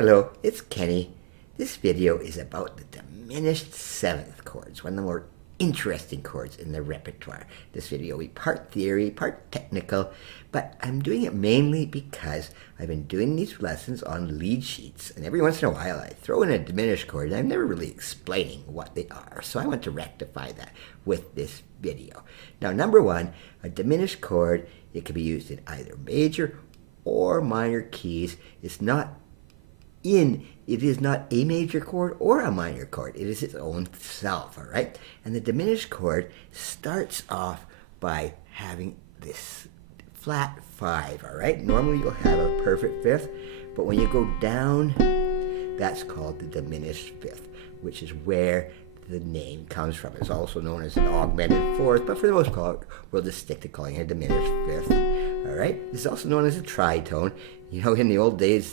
Hello, it's Kenny. This video is about the diminished seventh chords, one of the more interesting chords in the repertoire. This video will be part theory, part technical, but I'm doing it mainly because I've been doing these lessons on lead sheets, and every once in a while I throw in a diminished chord, and I'm never really explaining what they are, so I want to rectify that with this video. Now, number one, a diminished chord, it can be used in either major or minor keys. It is not a major chord or a minor chord. It is its own self, all right? And the diminished chord starts off by having this flat 5, all right? Normally you'll have a perfect fifth, but when you go down, that's called the diminished fifth, which is where the name comes from. It's also known as an augmented fourth, but for the most part, we'll just stick to calling it a diminished fifth. All right. This is also known as a tritone. You know, in the old days,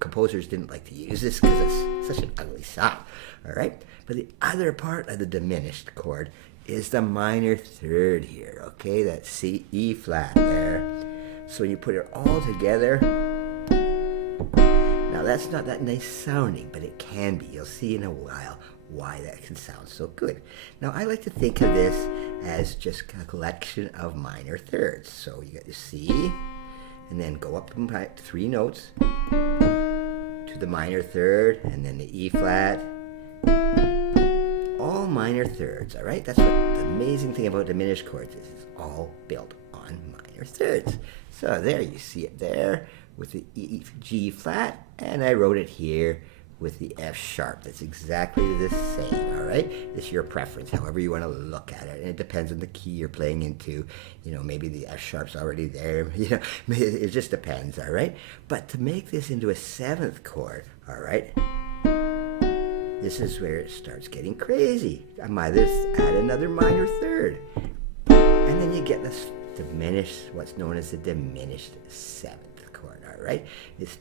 composers didn't like to use this because it's such an ugly sound. All right. But the other part of the diminished chord is the minor third here. Okay, that's C, E flat there. So you put it all together. Now that's not that nice sounding, but it can be. You'll see in a while why that can sound so good. Now I like to think of this as just a collection of minor thirds. So you got your C, and then go up 3 notes to the minor third, and then the E flat. All minor thirds, all right? That's what the amazing thing about diminished chords is. It's all built on minor thirds. So there, you see it there with the E, G flat, and I wrote it here with the F sharp. That's exactly the same, all right? It's your preference, however you want to look at it, and it depends on the key you're playing into. You know, maybe the F sharp's already there. You know, it just depends, all right? But to make this into a seventh chord, all right, this is where it starts getting crazy. I might just add another minor third, and then you get this diminished, what's known as the diminished seventh chord, all right? It's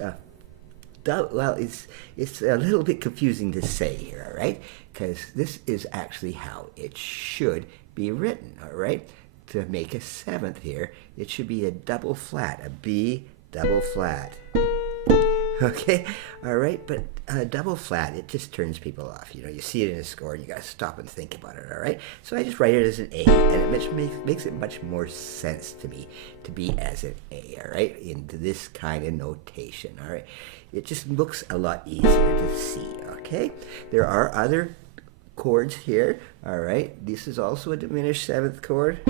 a little bit confusing to say here, all right? Because this is actually how it should be written, all right? To make a seventh here, it should be a double flat, a B double flat. Okay, all right, but a double flat, it just turns people off. You know, you see it in a score and you got to stop and think about it, all right? So I just write it as an A, and it makes it much more sense to me to be as an A, all right, into this kind of notation, all right? It just looks a lot easier to see, okay? There are other chords here, all right? This is also a diminished seventh chord.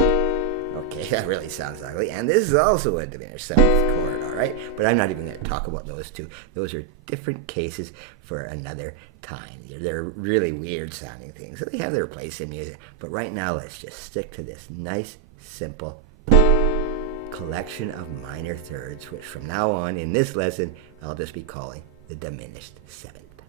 Okay, that really sounds ugly. And this is also a diminished seventh chord, all right? But I'm not even going to talk about those two. Those are different cases for another time. They're really weird sounding things. They have their place in music. But right now, let's just stick to this nice, simple collection of minor thirds, which from now on in this lesson, I'll just be calling the diminished seventh.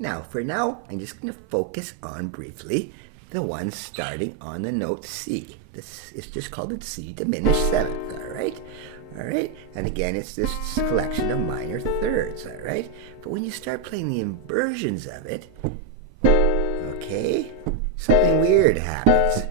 Now, for now, I'm just going to focus on briefly the one starting on the note C. This is just called the C diminished seventh, all right? All right, and again, it's this collection of minor thirds, all right? But when you start playing the inversions of it, okay, something weird happens.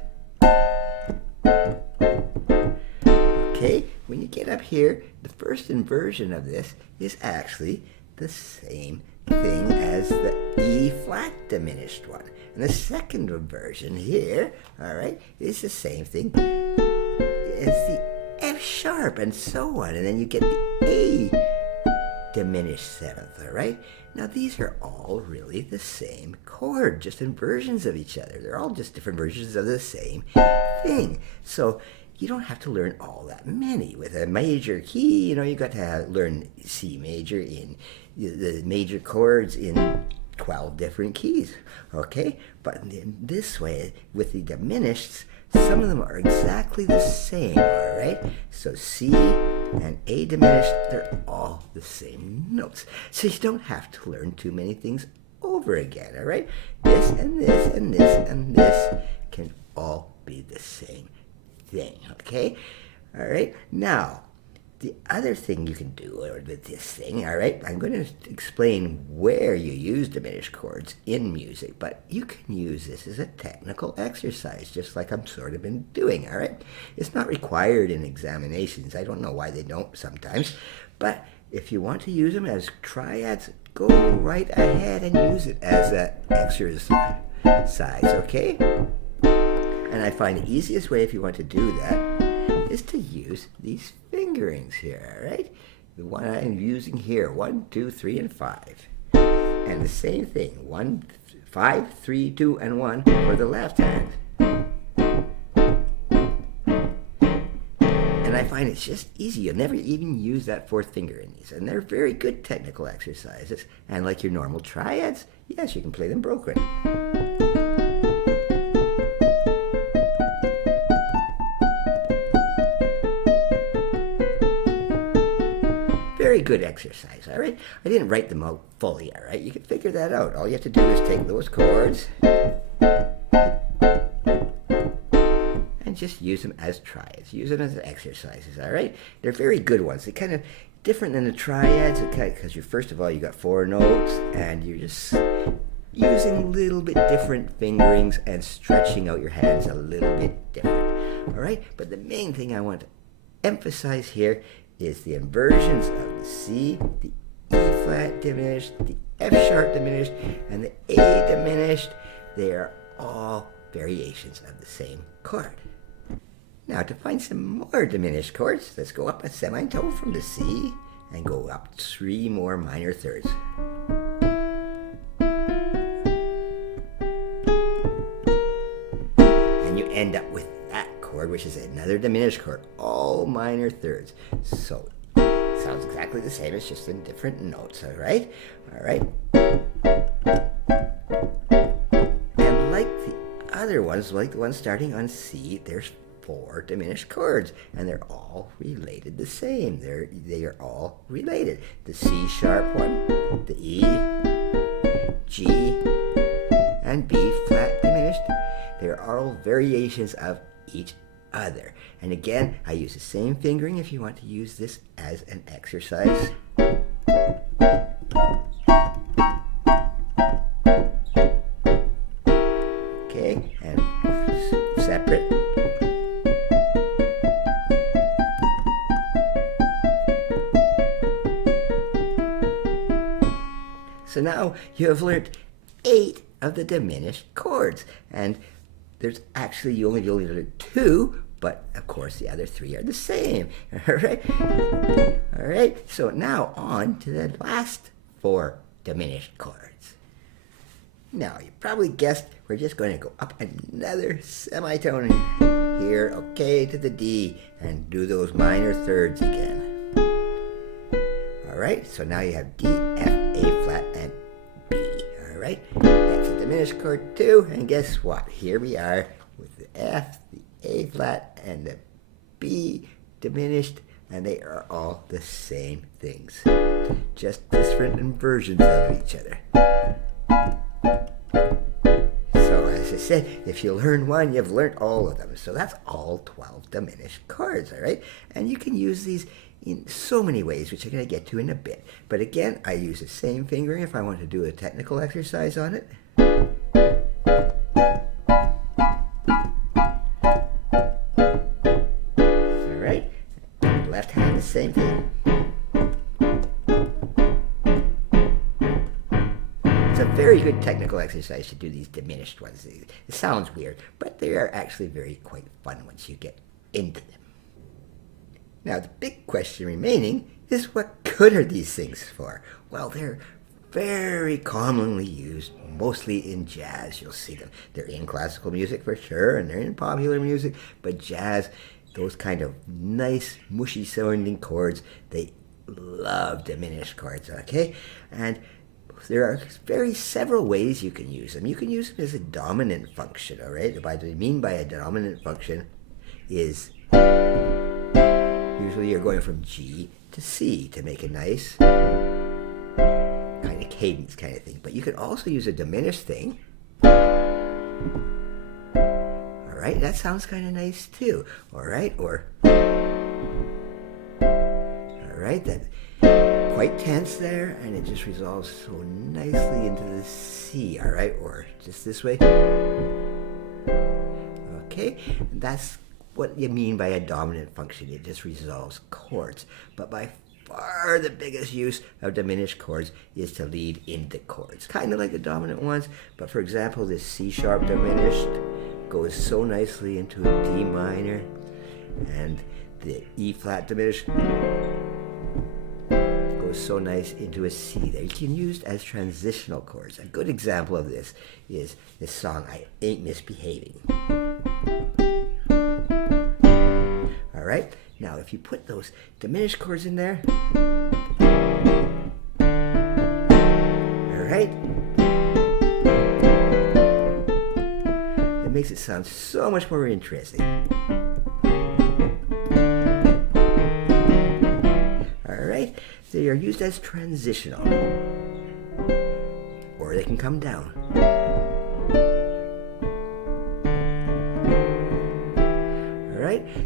Okay, when you get up here, the first inversion of this is actually the same thing as the E flat diminished one. And the second inversion here, all right, is the same thing as the F sharp and so on. And then you get the A diminished seventh, all right? Now these are all really the same chord, just inversions of each other. They're all just different versions of the same thing. So you don't have to learn all that many. With a major key, you know, you got to learn C major in the major chords in 12 different keys, okay? But in this way, with the diminished, some of them are exactly the same, all right? So C and A diminished, they're all the same notes. So you don't have to learn too many things over again, all right? This and this and this and this can all be the same thing, okay? All right, now, the other thing you can do with this thing, all right, I'm going to explain where you use diminished chords in music, but you can use this as a technical exercise, just like I'm sort of been doing, all right? It's not required in examinations. I don't know why they don't sometimes, but if you want to use them as triads, go right ahead and use it as an exercise, okay? And I find the easiest way if you want to do that is to use these fingerings here, all right? The one I'm using here, 1, 2, 3, and 5. And the same thing, 1, 5, 3, 2, and 1 for the left hand. And I find it's just easy. You'll never even use that fourth finger in these. And they're very good technical exercises. And like your normal triads, yes, you can play them broken. Very good exercise, all right? I didn't write them out fully, all right? You can figure that out. All you have to do is take those chords and just use them as triads. Use them as exercises, all right? They're very good ones. They're kind of different than the triads, because first of all, you got 4 notes, and you're just using a little bit different fingerings and stretching out your hands a little bit different, all right? But the main thing I want to emphasize here is the inversions of the C, the E flat diminished, the F sharp diminished, and the A diminished. They are all variations of the same chord. Now to find some more diminished chords, let's go up a semitone from the C and go up 3 more minor thirds. And you end up with chord, which is another diminished chord, all minor thirds. So it sounds exactly the same, it's just in different notes, all right? All right. And like the other ones, like the one starting on C, there's 4 diminished chords, and they're all related the same. They are all related. The C sharp one, the E, G, and B flat diminished. They're all variations of each other. And again, I use the same fingering if you want to use this as an exercise. Okay, and separate. So now you have learned 8 of the diminished chords, and there's actually, you only learned 2, but of course the other 3 are the same. All right? All right, so now on to the last 4 diminished chords. Now, you probably guessed we're just going to go up another semitone here, okay, to the D, and do those minor thirds again. All right, so now you have D, F, A flat, and B. All right, that's a diminished chord too, and guess what? Here we are with the F, the A flat, and the B diminished, and they are all the same things, just different inversions of each other. So as I said, if you learn one, you've learned all of them. So that's all 12 diminished chords, all right? And you can use these in so many ways, which I'm going to get to in a bit. But again, I use the same fingering if I want to do a technical exercise on it. All right, left hand, the same thing. It's a very good technical exercise to do these diminished ones. It sounds weird, but they are actually quite fun once you get into them. Now, the big question remaining is, what good are these things for? Well, they're very commonly used, mostly in jazz. You'll see them. They're in classical music for sure, and they're in popular music, but jazz, those kind of nice, mushy sounding chords, they love diminished chords, okay? And there are several ways you can use them. You can use them as a dominant function, all right? What I mean by a dominant function is usually you're going from G to C to make a nice kind of cadence kind of thing. But you could also use a diminished thing. All right, that sounds kind of nice too. All right, or All right, that quite tense there, and it just resolves so nicely into the C. All right, or just this way. Okay, and that's what you mean by a dominant function. It just resolves chords. But by far the biggest use of diminished chords is to lead into chords. Kind of like the dominant ones, but for example, this C sharp diminished goes so nicely into a D minor, and the E flat diminished goes so nice into a C there. You can use it as transitional chords. A good example of this is this song, I Ain't Misbehaving. All right, now if you put those diminished chords in there, all right, it makes it sound so much more interesting. All right, they are used as transitional, or they can come down.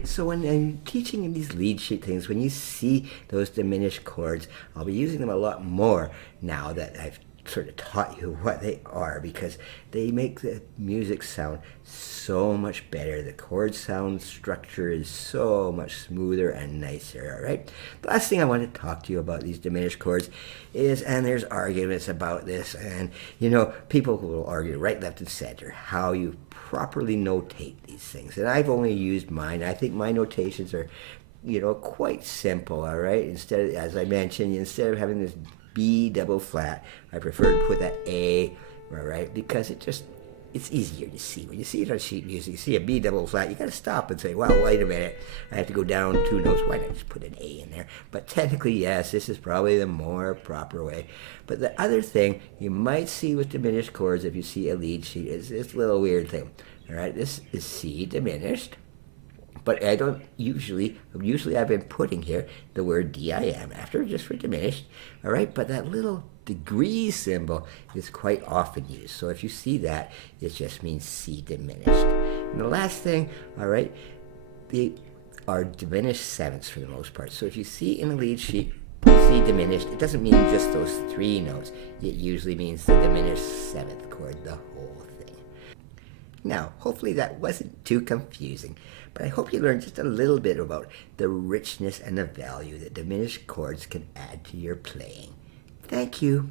So when I'm teaching these lead sheet things, when you see those diminished chords, I'll be using them a lot more now that I've sort of taught you what they are, because they make the music sound so much better. The chord sound structure is so much smoother and nicer, all right? The last thing I want to talk to you about these diminished chords is, and there's arguments about this, and you know, people will argue right, left, and center, how you properly notate these things. And I've only used mine. I think my notations are, you know, quite simple, all right? Instead of, as I mentioned, instead of having this B double flat, I prefer to put that A, all right? Because it's easier to see. When you see it on sheet music, you see a B double flat, you got to stop and say, well, wait a minute, I have to go down 2 notes. Why not just put an A in there? But technically, yes, this is probably the more proper way. But the other thing you might see with diminished chords, if you see a lead sheet, is this little weird thing. All right, this is C diminished, but I don't usually I've been putting here the word DIM after, just for diminished. All right, but that little degree symbol is quite often used. So if you see that, it just means C diminished. And the last thing, all right, they are diminished sevenths for the most part. So if you see in a lead sheet C diminished, it doesn't mean just those 3 notes. It usually means the diminished 7th chord, the whole thing. Now, hopefully that wasn't too confusing, but I hope you learned just a little bit about the richness and the value that diminished chords can add to your playing. Thank you.